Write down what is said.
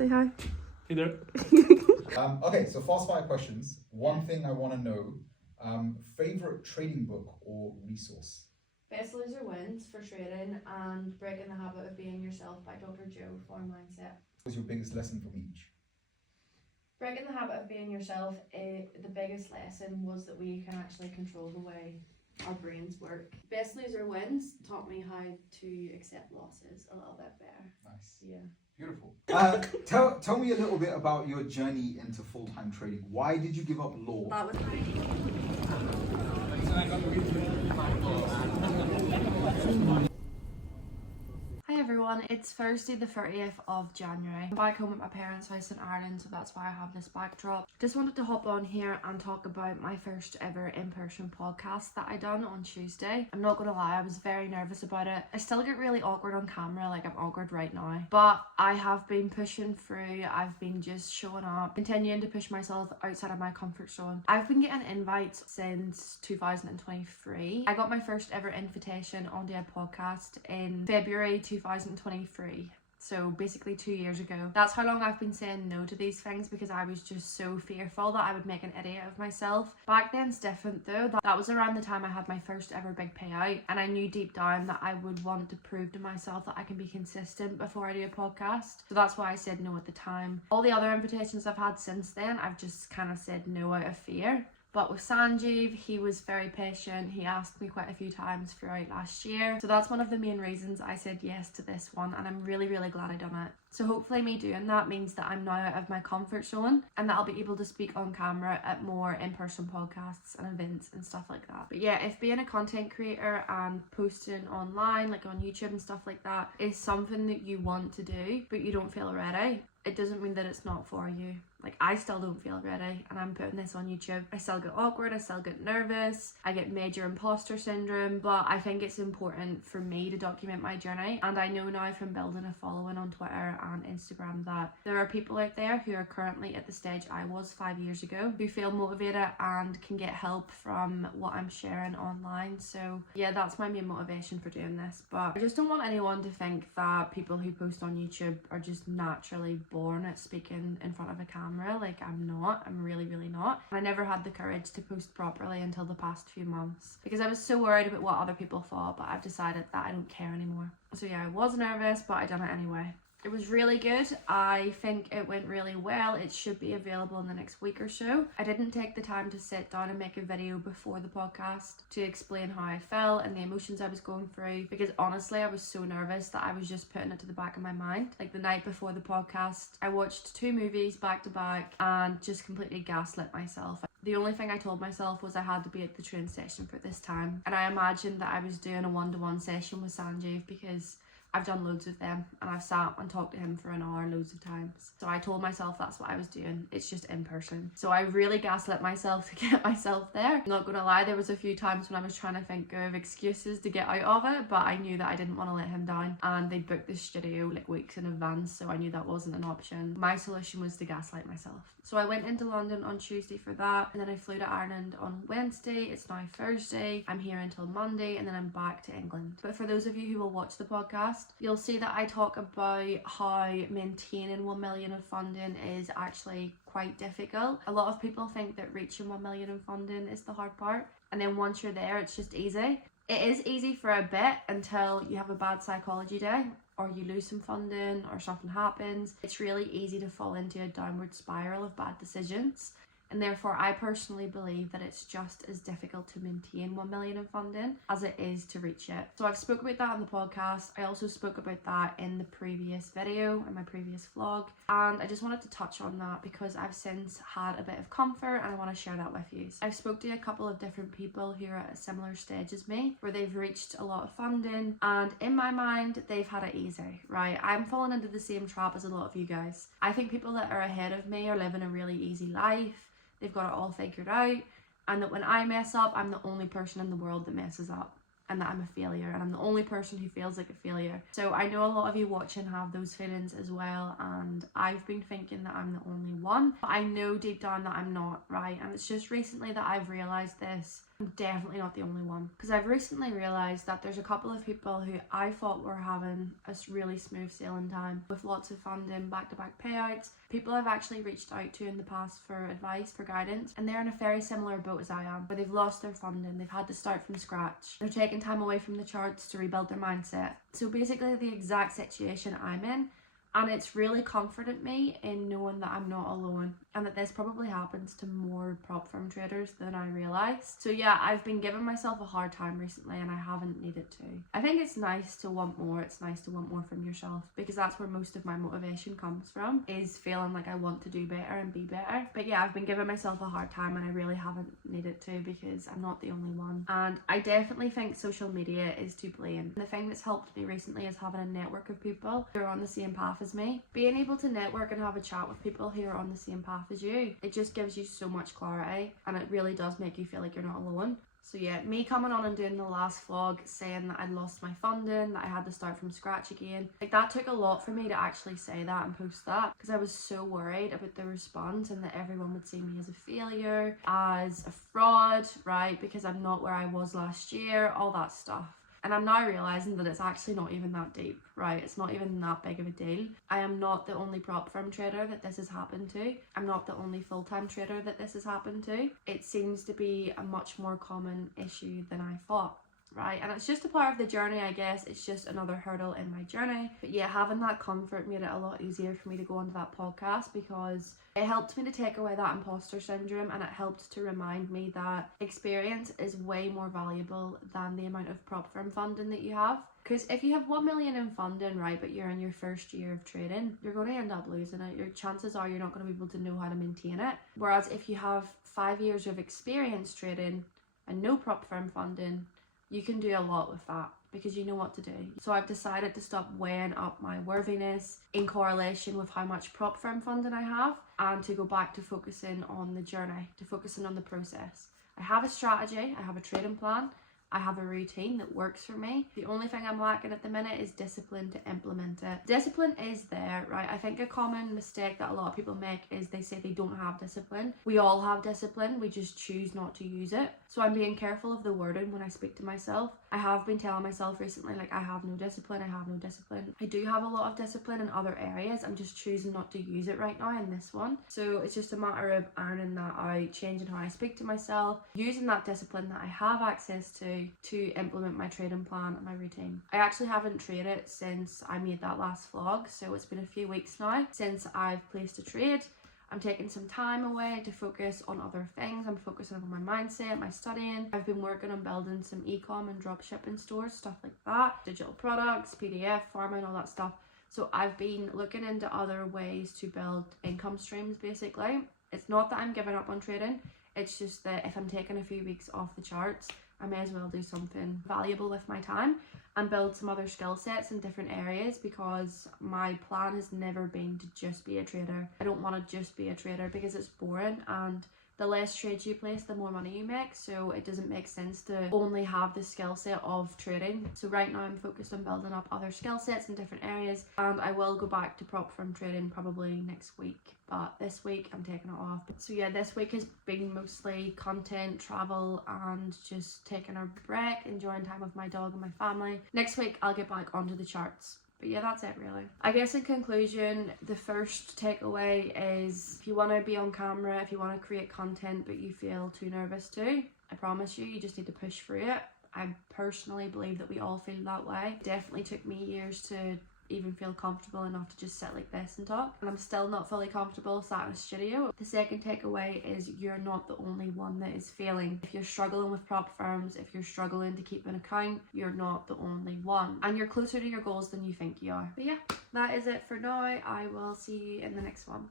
Say hi. Hey there. Okay, so fast fire questions. One thing I want to know, favorite trading book or resource? Best Loser Wins for trading and Breaking the Habit of Being Yourself by Dr. Joe for Mindset. What was your biggest lesson from each? Breaking the Habit of Being Yourself, the biggest lesson was that we can actually control the way our brains work. Best Loser Wins taught me how to accept losses a little bit better. Nice. Yeah. Beautiful. Tell me a little bit about your journey into full-time trading. Why did you give up law? That was Hi everyone, it's Thursday the 30th of January. I'm back home at my parents' house in Ireland, so that's why I have this backdrop. Just wanted to hop on here and talk about my first ever in-person podcast that I done on Tuesday. I'm not gonna lie, I was very nervous about it. I still get really awkward on camera, like I'm awkward right now. But I have been pushing through, I've been just showing up, continuing to push myself outside of my comfort zone. I've been getting invites since 2023. I got my first ever invitation onto a podcast in February 2023. So basically 2 years ago. That's how long I've been saying no to these things because I was just so fearful that I would make an idiot of myself. Back then's different though. That was around the time I had my first ever big payout, and I knew deep down that I would want to prove to myself that I can be consistent before I do a podcast. So that's why I said no at the time. All the other invitations I've had since then, I've just kind of said no out of fear. But with Sanjeev, he was very patient. He asked me quite a few times throughout last year. So that's one of the main reasons I said yes to this one, and I'm really, really glad I done it. So hopefully me doing that means that I'm now out of my comfort zone and that I'll be able to speak on camera at more in-person podcasts and events and stuff like that. But yeah, if being a content creator and posting online, like on YouTube and stuff like that, is something that you want to do, but you don't feel ready, it doesn't mean that it's not for you. Like, I still don't feel ready and I'm putting this on YouTube. I still get awkward, I still get nervous, I get major imposter syndrome, but I think it's important for me to document my journey. And I know now from building a following on Twitter and Instagram that there are people out there who are currently at the stage I was 5 years ago who feel motivated and can get help from what I'm sharing online. So yeah, that's my main motivation for doing this. But I just don't want anyone to think that people who post on YouTube are just naturally born at speaking in front of a camera. Like, I'm not. I'm really, really not. And I never had the courage to post properly until the past few months because I was so worried about what other people thought, but I've decided that I don't care anymore. So yeah, I was nervous, but I done it anyway. It was really good. I think it went really well. It should be available in the next week or so. I didn't take the time to sit down and make a video before the podcast to explain how I felt and the emotions I was going through because honestly I was so nervous that I was just putting it to the back of my mind. Like the night before the podcast, I watched 2 movies back to back and just completely gaslit myself. The only thing I told myself was I had to be at the train station for this time, and I imagined that I was doing a one-to-one session with Sanjeev because I've done loads with them and I've sat and talked to him for an hour loads of times. So I told myself that's what I was doing. It's just in person. So I really gaslit myself to get myself there. I'm not gonna lie, there was a few times when I was trying to think of excuses to get out of it, but I knew that I didn't want to let him down, and they booked the studio like weeks in advance, so I knew that wasn't an option. My solution was to gaslight myself. So I went into London on Tuesday for that, and then I flew to Ireland on Wednesday. It's now Thursday. I'm here until Monday, and then I'm back to England. But for those of you who will watch the podcast, you'll see that I talk about how maintaining 1 million of funding is actually quite difficult. A lot of people think that reaching 1 million in funding is the hard part, and then once you're there, it's just easy. It is easy for a bit until you have a bad psychology day, or you lose some funding, or something happens. It's really easy to fall into a downward spiral of bad decisions. And therefore, I personally believe that it's just as difficult to maintain 1 million in funding as it is to reach it. So I've spoke about that on the podcast. I also spoke about that in the previous video, in my previous vlog. And I just wanted to touch on that because I've since had a bit of comfort and I want to share that with you. I've spoke to a couple of different people who are at a similar stage as me, where they've reached a lot of funding. And in my mind, they've had it easy, right? I'm falling into the same trap as a lot of you guys. I think people that are ahead of me are living a really easy life. They've got it all figured out, and that when I mess up, I'm the only person in the world that messes up, and that I'm a failure, and I'm the only person who feels like a failure. So I know a lot of you watching have those feelings as well, and I've been thinking that I'm the only one, but I know deep down that I'm not, right? And it's just recently that I've realised this, I'm definitely not the only one, because I've recently realised that there's a couple of people who I thought were having a really smooth sailing time with lots of funding, back-to-back payouts, people I've actually reached out to in the past for advice, for guidance, and they're in a very similar boat as I am, where they've lost their funding, they've had to start from scratch, they're taking time away from the charts to rebuild their mindset. So basically the exact situation I'm in, and it's really comforted me in knowing that I'm not alone, and that this probably happens to more prop firm traders than I realised. So yeah, I've been giving myself a hard time recently and I haven't needed to. I think it's nice to want more, it's nice to want more from yourself, because that's where most of my motivation comes from, is feeling like I want to do better and be better. But yeah, I've been giving myself a hard time and I really haven't needed to, because I'm not the only one. And I definitely think social media is to blame. The thing that's helped me recently is having a network of people who are on the same path as me. Being able to network and have a chat with people who are on the same path as you, it just gives you so much clarity, and it really does make you feel like you're not alone. So yeah, me coming on and doing the last vlog saying that I'd lost my funding, that I had to start from scratch again, like that took a lot for me to actually say that and post that, because I was so worried about the response and that everyone would see me as a failure, as a fraud, right, because I'm not where I was last year, all that stuff. And I'm now realising that it's actually not even that deep, right? It's not even that big of a deal. I am not the only prop firm trader that this has happened to. I'm not the only full-time trader that this has happened to. It seems to be a much more common issue than I thought, right? And it's just a part of the journey, I guess. It's just another hurdle in my journey. But yeah, having that comfort made it a lot easier for me to go onto that podcast, because it helped me to take away that imposter syndrome, and it helped to remind me that experience is way more valuable than the amount of prop firm funding that you have. Because if you have 1 million in funding, right, but you're in your first year of trading, you're going to end up losing it. Your chances are you're not going to be able to know how to maintain it. Whereas if you have 5 years of experience trading and no prop firm funding, you can do a lot with that, because you know what to do. So I've decided to stop weighing up my worthiness in correlation with how much prop firm funding I have, and to go back to focusing on the journey, to focusing on the process. I have a strategy, I have a trading plan, I have a routine that works for me. The only thing I'm lacking at the minute is discipline to implement it. Discipline is there, right? I think a common mistake that a lot of people make is they say they don't have discipline. We all have discipline, we just choose not to use it. So I'm being careful of the wording when I speak to myself. I have been telling myself recently, like, I have no discipline, I have no discipline. I do have a lot of discipline in other areas, I'm just choosing not to use it right now in this one. So it's just a matter of ironing that out, changing how I speak to myself, using that discipline that I have access to implement my trading plan and my routine. I actually haven't traded since I made that last vlog, so it's been a few weeks now since I've placed a trade. I'm taking some time away to focus on other things. I'm focusing on my mindset, my studying. I've been working on building some e-com and drop shipping stores, stuff like that, digital products, PDF, pharma, and all that stuff. So I've been looking into other ways to build income streams, basically. It's not that I'm giving up on trading, it's just that if I'm taking a few weeks off the charts, I may as well do something valuable with my time and build some other skill sets in different areas, because my plan has never been to just be a trader. I don't want to just be a trader because it's boring, and the less trades you place, the more money you make, so it doesn't make sense to only have the skill set of trading. So right now I'm focused on building up other skill sets in different areas, and I will go back to prop firm trading probably next week, but this week I'm taking it off. So yeah, this week has been mostly content, travel, and just taking a break, enjoying time with my dog and my family. Next week I'll get back onto the charts. But yeah, that's it really. I guess in conclusion, the first takeaway is, if you want to be on camera, if you want to create content but you feel too nervous to, I promise you just need to push through it. I personally believe that we all feel that way. It definitely took me years to even feel comfortable enough to just sit like this and talk, and I'm still not fully comfortable sat in a studio. The second takeaway is, you're not the only one that is failing. If you're struggling with prop firms, if you're struggling to keep an account, you're not the only one, and you're closer to your goals than you think you are. But yeah, that is it for now. I will see you in the next one.